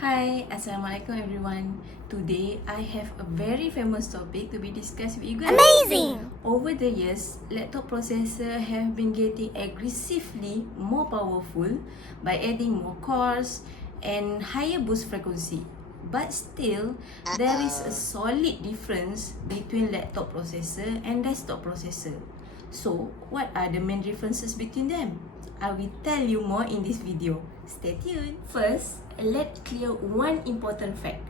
Hi, Assalamualaikum everyone. Today I have a very famous topic to be discussed with you guys. Amazing! Over the years, laptop processors have been getting aggressively more powerful by adding more cores and higher boost frequency. But still, there is a solid difference between laptop processor and desktop processor. So, what are the main differences between them? I will tell you more in this video. Stay tuned. First, let's clear one important fact.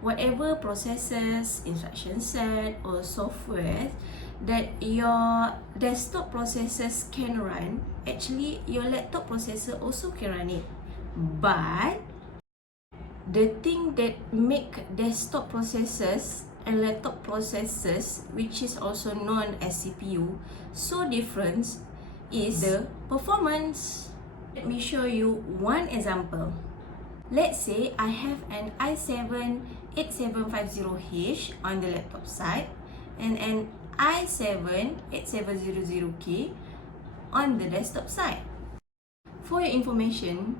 Whatever processes, instruction set or software that your desktop processors can run, actually your laptop processor also can run it. But the thing that make desktop processors and laptop processors, which is also known as CPU, so different is the performance. Let me show you one example. Let's say I have an i7-8750H on the laptop side and an i7-8700K on the desktop side. For your information,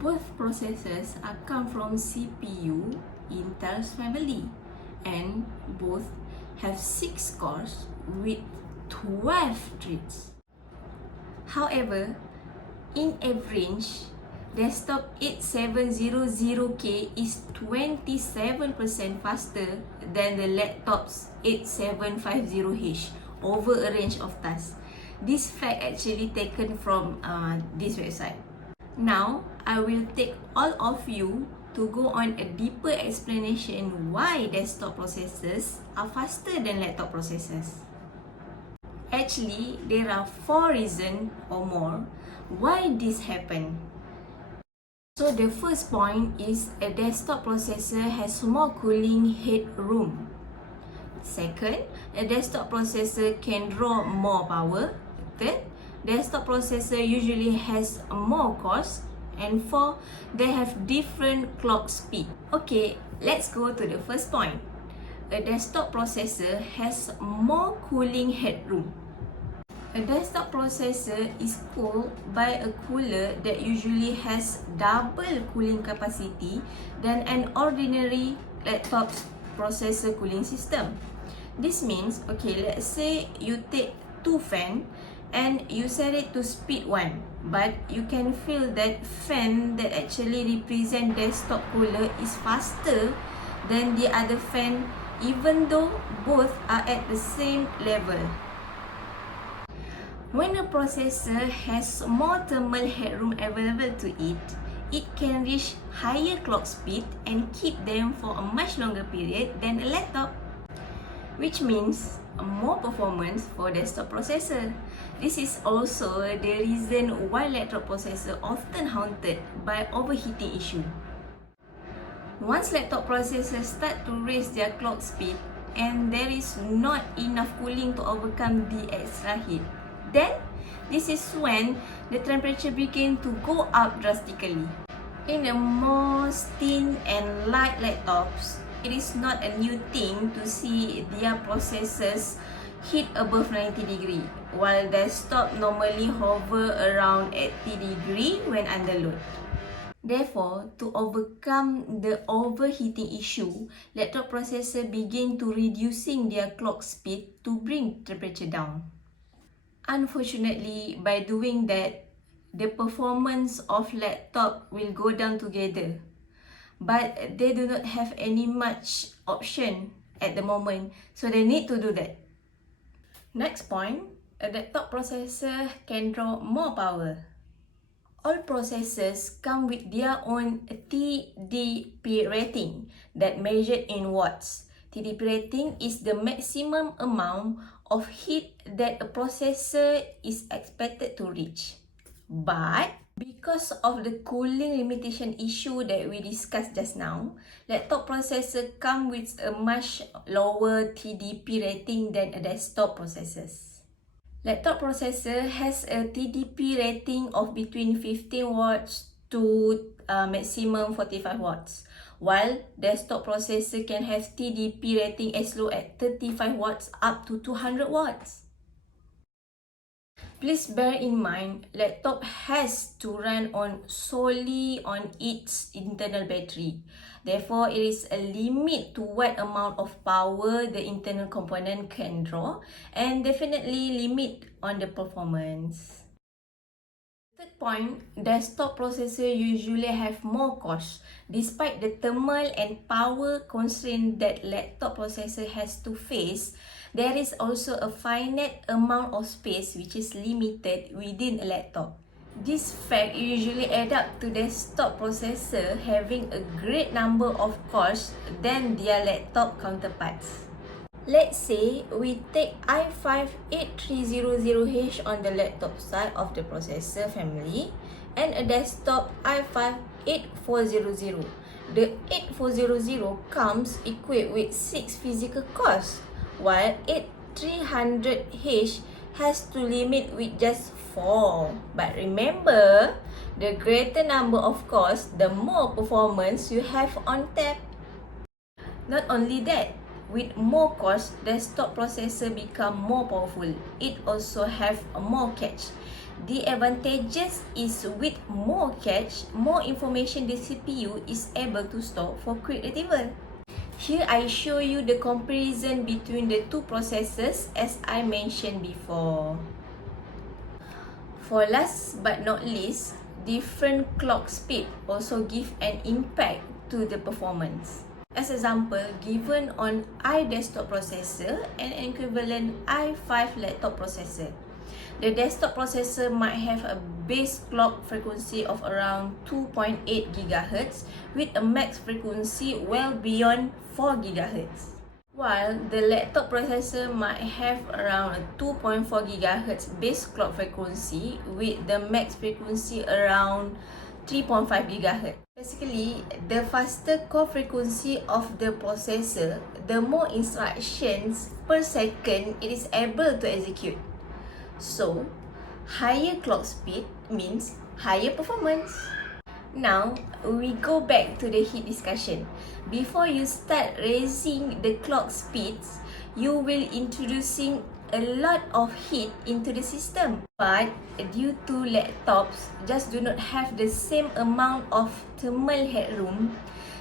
both processors are come from CPU Intel's family and both have 6 cores with 12 threads. However, in average, desktop 8700K is 27% faster than the laptop's 8750H over a range of tasks. This fact actually taken from this website. Now, I will take all of you to go on a deeper explanation why desktop processors are faster than laptop processors. Actually, there are 4 reasons or more why this happened. So the first point is a desktop processor has more cooling headroom. Second, a desktop processor can draw more power. Third, desktop processor usually has more cores. And 4, they have different clock speed. Okay, let's go to the first point. A desktop processor has more cooling headroom. A desktop processor is cooled by a cooler that usually has double cooling capacity than an ordinary laptop processor cooling system. This means, okay, let's say you take 2 fan and you set it to speed 1, but you can feel that fan that actually represent desktop cooler is faster than the other fan even though both are at the same level. When a processor has more thermal headroom available to it, it can reach higher clock speed and keep them for a much longer period than a laptop, which means more performance for desktop processor. This is also the reason why laptop processor often haunted by overheating issue. Once laptop processors start to raise their clock speed and there is not enough cooling to overcome the extra heat, then this is when the temperature begin to go up drastically. In the most thin and light laptops, it is not a new thing to see their processors heat above 90 degree, while desktop normally hover around 80 degree when under load. Therefore, to overcome the overheating issue, laptop processor begin to reducing their clock speed to bring temperature down. Unfortunately, by doing that, the performance of laptop will go down together. But they do not have any much option at the moment, so they need to do that. Next point, a laptop processor can draw more power. All processors come with their own TDP rating that measured in watts. TDP rating is the maximum amount of heat that a processor is expected to reach. But because of the cooling limitation issue that we discussed just now, laptop processor come with a much lower TDP rating than a desktop processors. Laptop processor has a TDP rating of between 15 watts to maximum 45 watts, while desktop processor can have TDP rating as low as 35 watts up to 200 watts. Please bear in mind, laptop has to run solely on its internal battery. Therefore, it is a limit to what amount of power the internal component can draw, and definitely limit on the performance. Third point, desktop processor usually have more cost. Despite the thermal and power constraint that laptop processor has to face, there is also a finite amount of space which is limited within a laptop. This fact usually add up to desktop processor having a great number of cores than their laptop counterparts. Let's say we take i5-8300H on the laptop side of the processor family and a desktop i5-8400. The 8400 comes equipped with 6 physical cores, while 8300H has to limit with just 4. But remember, the greater number of cores, the more performance you have on tap. Not only that, with more cores, desktop processor become more powerful. It also have more cache. The advantages is with more cache, more information the CPU is able to store for quick retrieval. Here I show you the comparison between the two processors as I mentioned before. For last but not least, different clock speed also give an impact to the performance. As example, given on iDesktop processor and equivalent i5 laptop processor. The desktop processor might have a base clock frequency of around 2.8 GHz with a max frequency well beyond 4 GHz. While the laptop processor might have around a 2.4 GHz base clock frequency with the max frequency around 3.5 GHz. Basically, the faster core frequency of the processor, the more instructions per second it is able to execute. So, higher clock speed means higher performance. Now, we go back to the heat discussion. Before you start raising the clock speeds, you will introducing a lot of heat into the system. But due to laptops just do not have the same amount of thermal headroom,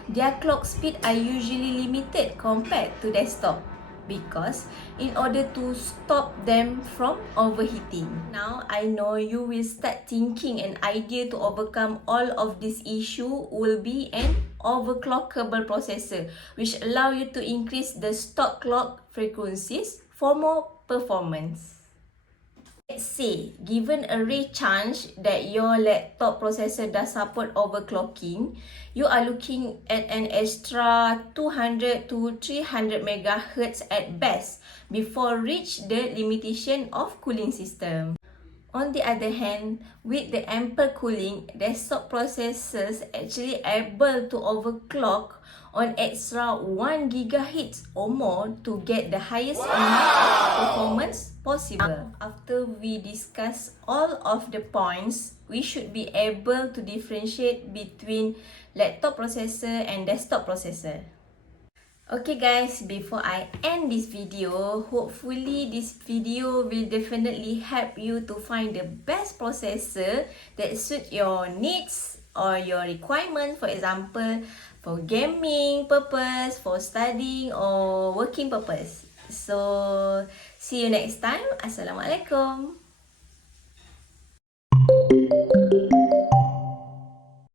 their clock speed are usually limited compared to desktop. Because in order to stop them from overheating. Now, I know you will start thinking an idea to overcome all of this issue will be an overclockable processor, which allow you to increase the stock clock frequencies for more performance. Let's say, given a rare chance that your laptop processor does support overclocking, you are looking at an extra 200 to 300 MHz at best before reach the limitation of cooling system. On the other hand, with the ample cooling, desktop processors actually able to overclock on extra 1 GHz or more to get the highest amount of performance possible. After we discuss all of the points, we should be able to differentiate between laptop processor and desktop processor. Okay guys, before I end this video, hopefully this video will definitely help you to find the best processor that suit your needs or your requirement. For example, for gaming purpose, for studying or working purpose. So, see you next time. Assalamualaikum.